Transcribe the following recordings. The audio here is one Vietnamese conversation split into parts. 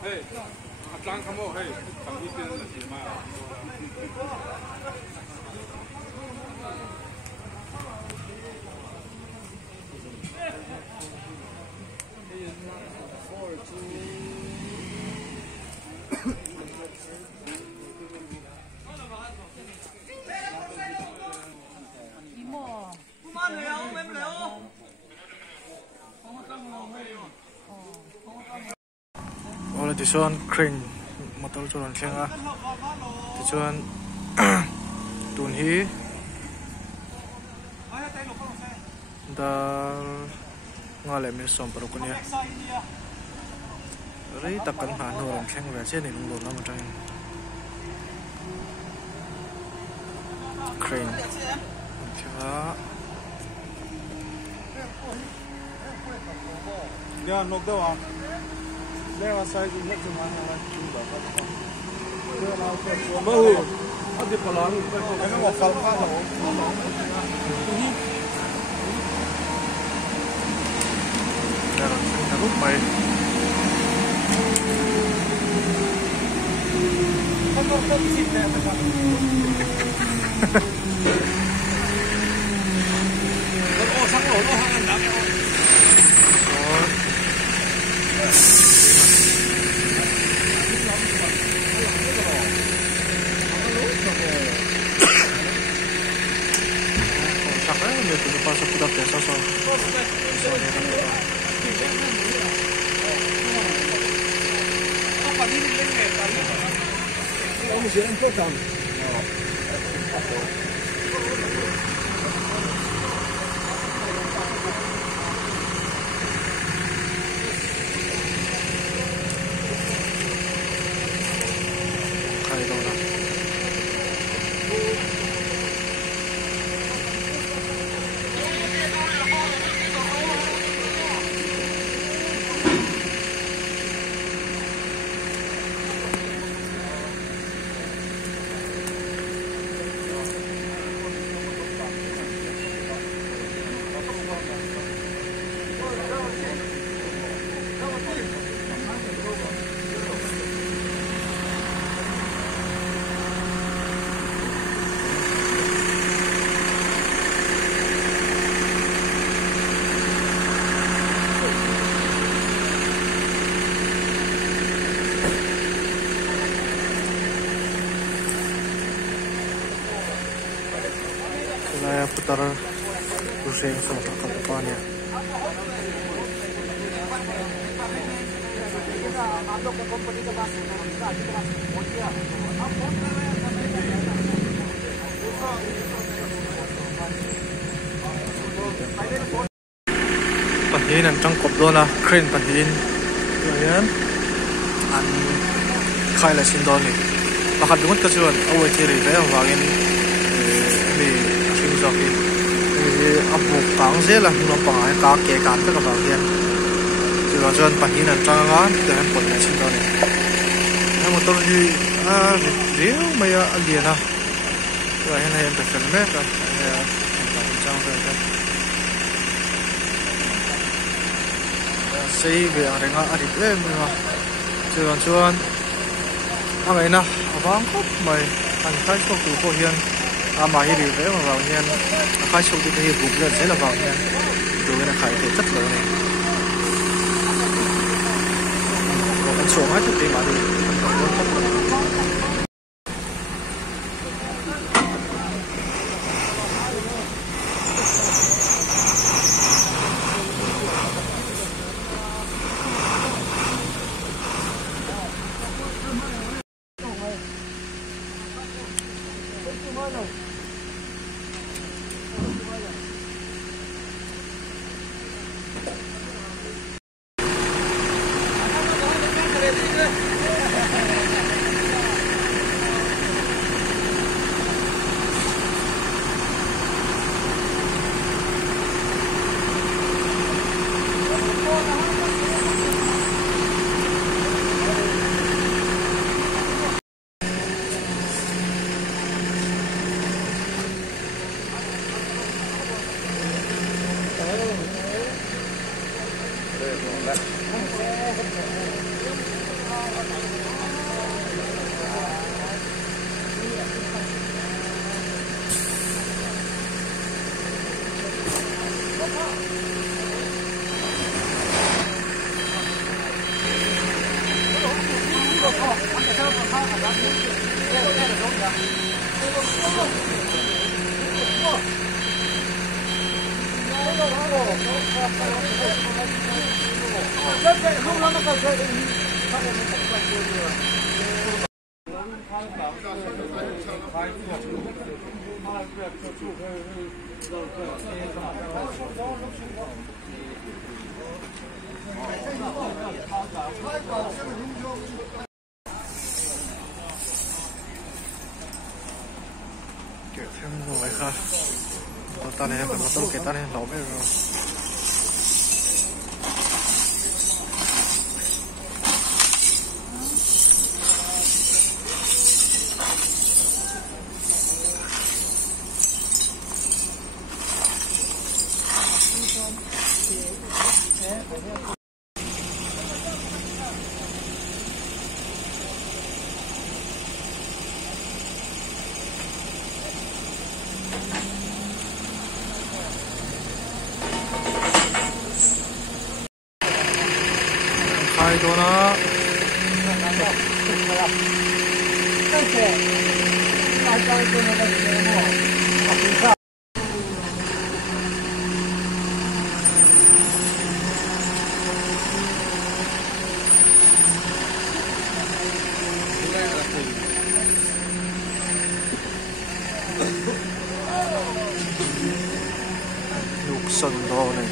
Hey, atlang kamu, hey, kamu itu lagi mana? Ola ti chuan crane motor chuan thlenga ti chuan tun hi dal nga le min som paru kunia rei takan ha no ron thleng ve chen in lo na ma tang crane thlenga Ya, nok dah ah. Lewat saya juga cuma nak cuba. Bahu, ada pelan. Ini mau kalkan loh. Jangan lupa ya. Oh, sang loh, hangan dah. Itu pasok kita biasa so. Apa ini lagi? Kamu jangan potong. Saya putar pusing sama ke depannya. Panhin ang cangkop doon na crane panhin. Ayan. An kaya sin doon eh. Baka dungot kasi yun. Away tiri tayo. Wagin Jockey, abu kang sih lah, nung pangai kaki kan tu kebagian. Jual pahinan jangan dengan potensi ni. Yang motor di dia maya aliena. Tuh yang yang terfilm kan, ya jangan kan. Saya biar enggak ada itu memang. Jual, apa ini? Abang kok mai antai sok tu kohian. Mà hi điều đấy mà vào nha khai sâu thì cái bụng lên sẽ là vào nha rồi cái này khai thì chất lượng này còn anh xuống hết thì mà đi Kể thêm rồi ha. Ta này phải bắt đầu kể ta này nấu bây giờ. Hai đô nó. Lục sân đô này.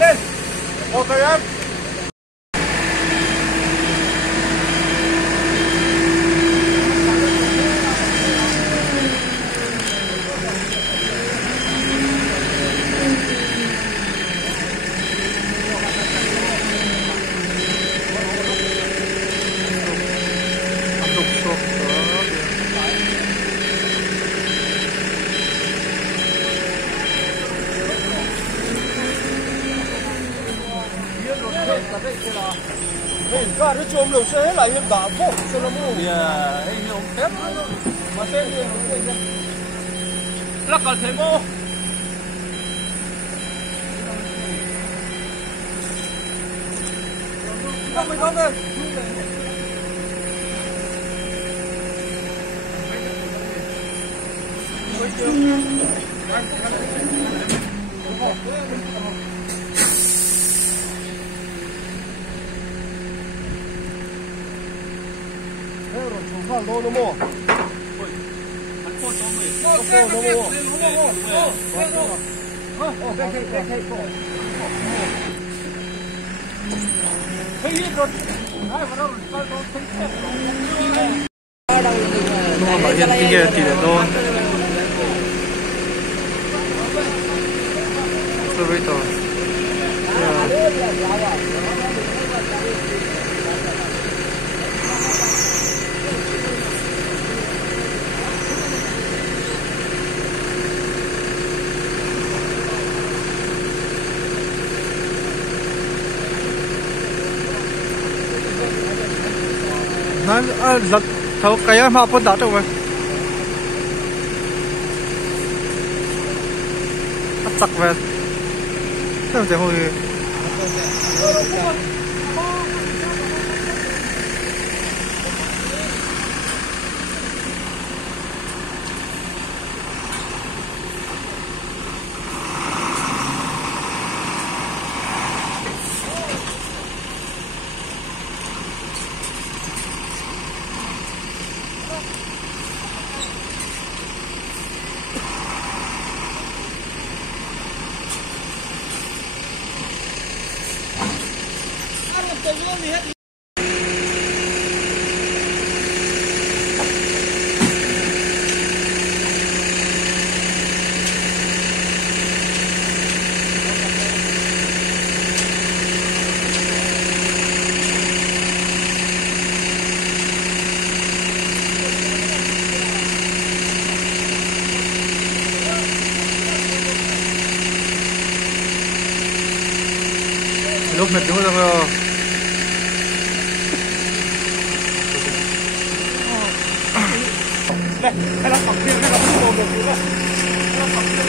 Lên. Ok em. Cả nó chôm lều xe lại hiện cả phố cho nó mua. Yeah, anh hiểu phép mà tên gì lắc cả thế mua. Không đây. Không đâu nó mua. Nó bảo hiện kinh nghiệm thì để đôn. Operator. Nó lật thấu cái mà phân đá đâu vậy? Bắt chặt về. Thế mà hồi mệt đúng không? Đây, hay là cọc tiền, hay là không đồ được nữa. Hay là cọc tiền.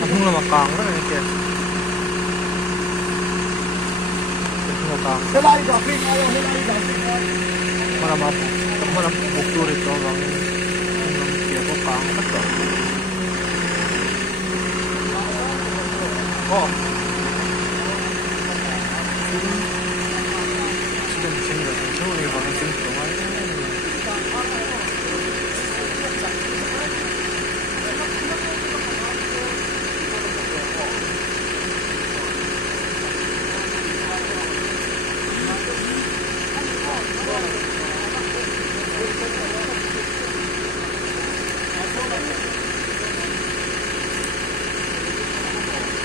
Không là mà còn đó này kìa. Không là còn. Mà là một tour thì cho bằng kia có còn tất cả. Xin được số này vào cái tin của máy.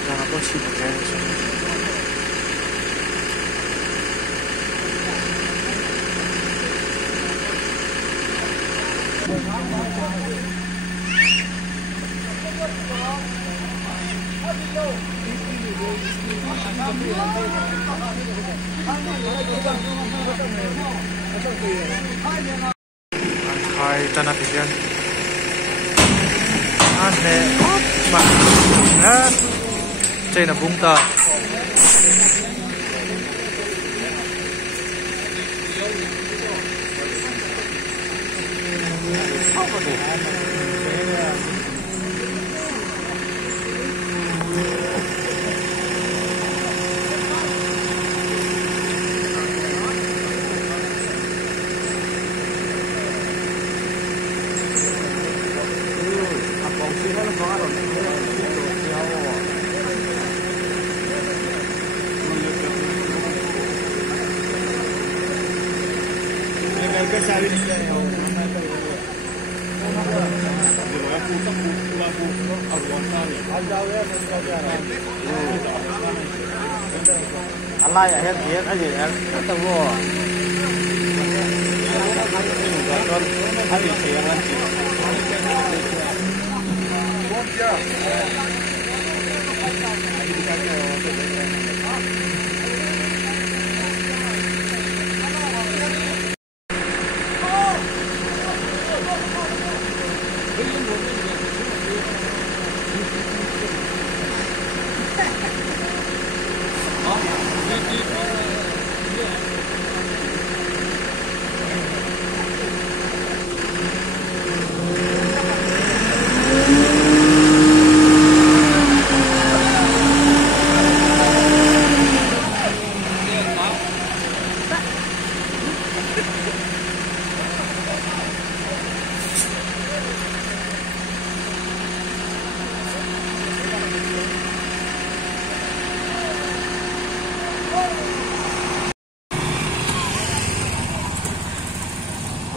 Là có chỉ một cái khai tanah pikiran ada apa nah China bungta apa tuh Allah ya head aja ya kata gua habis ya kan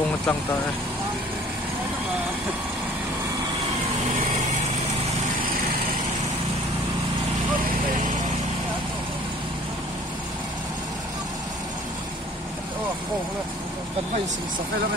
kung matlang tayo. Cần phải xịn sạch hay lắm.